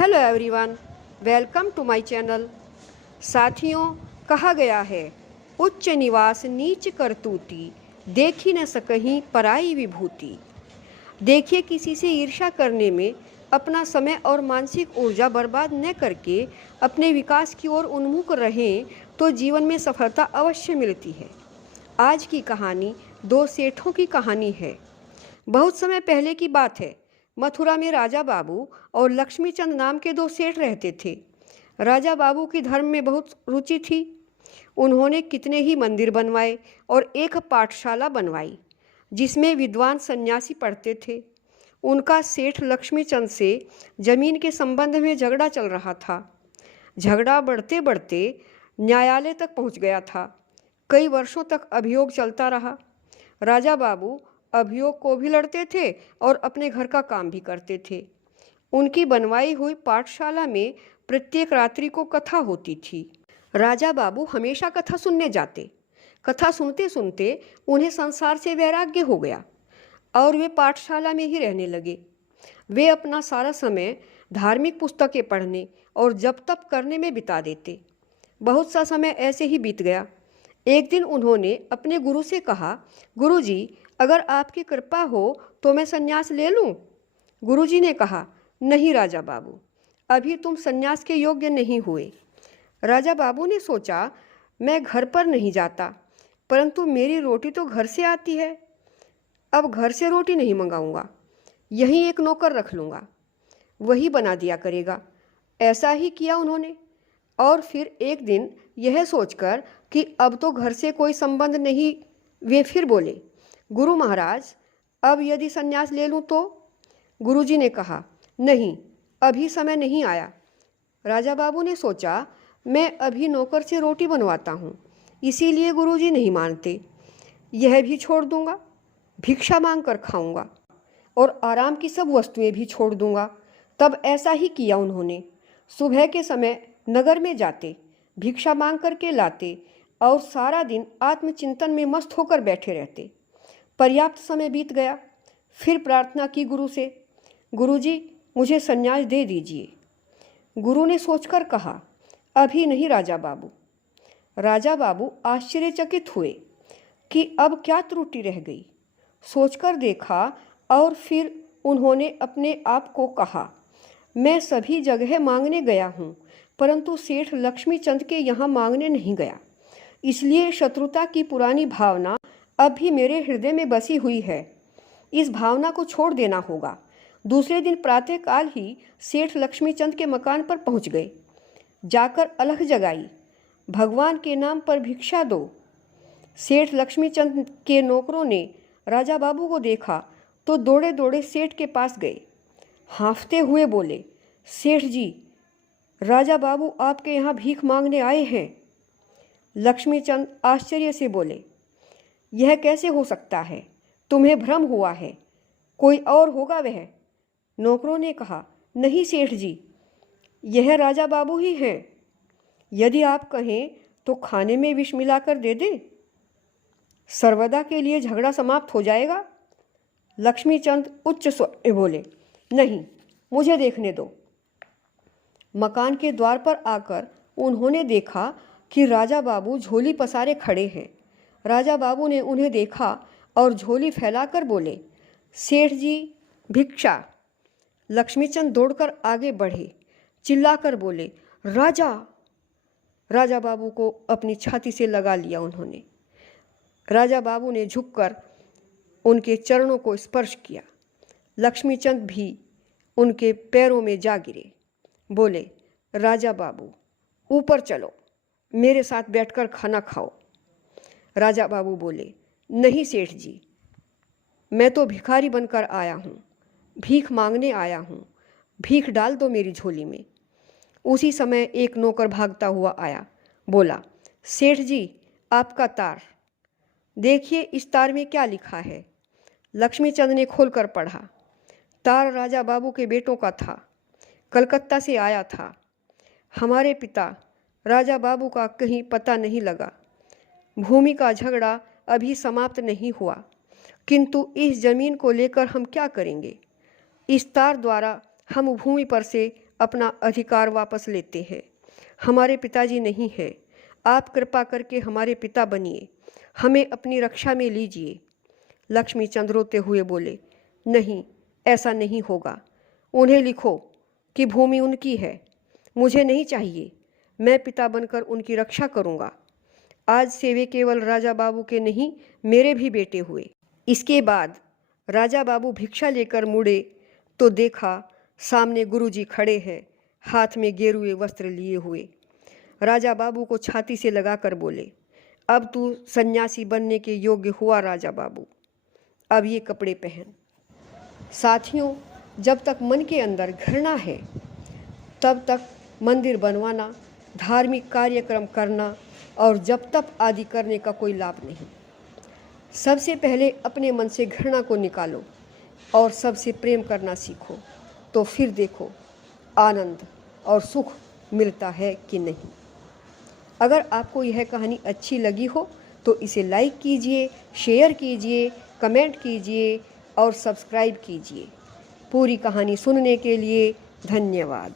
Hello everyone, welcome to my channel. साथियों, कहा गया है उच्च निवास नीच करतूती, देखी न सकहीं पराई विभूति। देखिए, किसी से ईर्ष्या करने में अपना समय और मानसिक ऊर्जा बर्बाद न करके अपने विकास की ओर उन्मुख रहें तो जीवन में सफलता अवश्य मिलती है। आज की कहानी दो सेठों की कहानी है। बहुत समय पहले की बात है। मथुरा में राजा बाबू और लक्ष्मीचंद नाम के दो सेठ रहते थे। राजा बाबू की धर्म में बहुत रुचि थी। उन्होंने कितने ही मंदिर बनवाए और एक पाठशाला बनवाई जिसमें विद्वान सन्यासी पढ़ते थे। उनका सेठ लक्ष्मीचंद से जमीन के संबंध में झगड़ा चल रहा था। झगड़ा बढ़ते बढ़ते न्यायालय तक पहुंच गया था। कई वर्षों तक अभियोग चलता रहा। राजा बाबू अभियोग को भी लड़ते थे और अपने घर का काम भी करते थे। उनकी बनवाई हुई पाठशाला में प्रत्येक रात्रि को कथा होती थी। राजा बाबू हमेशा कथा सुनने जाते। कथा सुनते सुनते उन्हें संसार से वैराग्य हो गया और वे पाठशाला में ही रहने लगे। वे अपना सारा समय धार्मिक पुस्तकें पढ़ने और जप तप करने में बिता देते। बहुत सा समय ऐसे ही बीत गया। एक दिन उन्होंने अपने गुरु से कहा, गुरुजी, अगर आपकी कृपा हो तो मैं संन्यास ले लूं? गुरुजी ने कहा, नहीं राजा बाबू, अभी तुम संन्यास के योग्य नहीं हुए। राजा बाबू ने सोचा, मैं घर पर नहीं जाता, परंतु मेरी रोटी तो घर से आती है। अब घर से रोटी नहीं मंगाऊंगा, यहीं एक नौकर रख लूँगा, वही बना दिया करेगा। ऐसा ही किया उन्होंने। और फिर एक दिन यह सोचकर कि अब तो घर से कोई संबंध नहीं, वे फिर बोले, गुरु महाराज, अब यदि संन्यास ले लूँ तो? गुरुजी ने कहा, नहीं, अभी समय नहीं आया। राजा बाबू ने सोचा, मैं अभी नौकर से रोटी बनवाता हूँ, इसीलिए गुरुजी नहीं मानते। यह भी छोड़ दूँगा, भिक्षा मांग कर खाऊँगा और आराम की सब वस्तुएं भी छोड़ दूँगा। तब ऐसा ही किया उन्होंने। सुबह के समय नगर में जाते, भिक्षा मांग करके लाते और सारा दिन आत्मचिंतन में मस्त होकर बैठे रहते। पर्याप्त समय बीत गया। फिर प्रार्थना की गुरु से, गुरुजी, मुझे संन्यास दे दीजिए। गुरु ने सोचकर कहा, अभी नहीं राजा बाबू। राजा बाबू आश्चर्यचकित हुए कि अब क्या त्रुटि रह गई। सोचकर देखा और फिर उन्होंने अपने आप को कहा, मैं सभी जगह मांगने गया हूँ, परंतु सेठ लक्ष्मीचंद के यहाँ मांगने नहीं गया। इसलिए शत्रुता की पुरानी भावना अब भी मेरे हृदय में बसी हुई है। इस भावना को छोड़ देना होगा। दूसरे दिन प्रातःकाल ही सेठ लक्ष्मीचंद के मकान पर पहुंच गए। जाकर अलख जगाई, भगवान के नाम पर भिक्षा दो। सेठ लक्ष्मीचंद के नौकरों ने राजा बाबू को देखा तो दौड़े दौड़े सेठ के पास गए। हाँफते हुए बोले, सेठ जी, राजा बाबू आपके यहाँ भीख मांगने आए हैं। लक्ष्मीचंद आश्चर्य से बोले, यह कैसे हो सकता है? तुम्हें भ्रम हुआ है, कोई और होगा वह। नौकरों ने कहा, नहीं सेठ जी, यह राजा बाबू ही हैं। यदि आप कहें तो खाने में विष मिलाकर दे दें, सर्वदा के लिए झगड़ा समाप्त हो जाएगा। लक्ष्मीचंद उच्च स्वर में बोले, नहीं, मुझे देखने दो। मकान के द्वार पर आकर उन्होंने देखा कि राजा बाबू झोली पसारे खड़े हैं। राजा बाबू ने उन्हें देखा और झोली फैलाकर बोले, सेठ जी, भिक्षा। लक्ष्मीचंद दौड़कर आगे बढ़े, चिल्लाकर बोले, राजा। राजा बाबू को अपनी छाती से लगा लिया उन्होंने। राजा बाबू ने झुककर उनके चरणों को स्पर्श किया। लक्ष्मीचंद भी उनके पैरों में जा गिरे। बोले, राजा बाबू, ऊपर चलो, मेरे साथ बैठकर खाना खाओ। राजा बाबू बोले, नहीं सेठ जी, मैं तो भिखारी बनकर आया हूँ, भीख मांगने आया हूँ, भीख डाल दो मेरी झोली में। उसी समय एक नौकर भागता हुआ आया, बोला, सेठ जी, आपका तार देखिए, इस तार में क्या लिखा है। लक्ष्मीचंद ने खोलकर पढ़ा। तार राजा बाबू के बेटों का था, कलकत्ता से आया था। हमारे पिता राजा बाबू का कहीं पता नहीं लगा। भूमि का झगड़ा अभी समाप्त नहीं हुआ, किंतु इस जमीन को लेकर हम क्या करेंगे? इस तार द्वारा हम भूमि पर से अपना अधिकार वापस लेते हैं। हमारे पिताजी नहीं हैं, आप कृपा करके हमारे पिता बनिए, हमें अपनी रक्षा में लीजिए। लक्ष्मीचंद रोते हुए बोले, नहीं, ऐसा नहीं होगा। उन्हें लिखो कि भूमि उनकी है, मुझे नहीं चाहिए। मैं पिता बनकर उनकी रक्षा करूँगा। आज से वे केवल राजा बाबू के नहीं, मेरे भी बेटे हुए। इसके बाद राजा बाबू भिक्षा लेकर मुड़े तो देखा सामने गुरुजी खड़े हैं, हाथ में गेरुए वस्त्र लिए हुए। राजा बाबू को छाती से लगाकर बोले, अब तू सन्यासी बनने के योग्य हुआ राजा बाबू, अब ये कपड़े पहन। साथियों, जब तक मन के अंदर घृणा है तब तक मंदिर बनवाना, धार्मिक कार्यक्रम करना और जप तप आदि करने का कोई लाभ नहीं। सबसे पहले अपने मन से घृणा को निकालो और सबसे प्रेम करना सीखो, तो फिर देखो आनंद और सुख मिलता है कि नहीं। अगर आपको यह कहानी अच्छी लगी हो तो इसे लाइक कीजिए, शेयर कीजिए, कमेंट कीजिए और सब्सक्राइब कीजिए। पूरी कहानी सुनने के लिए धन्यवाद।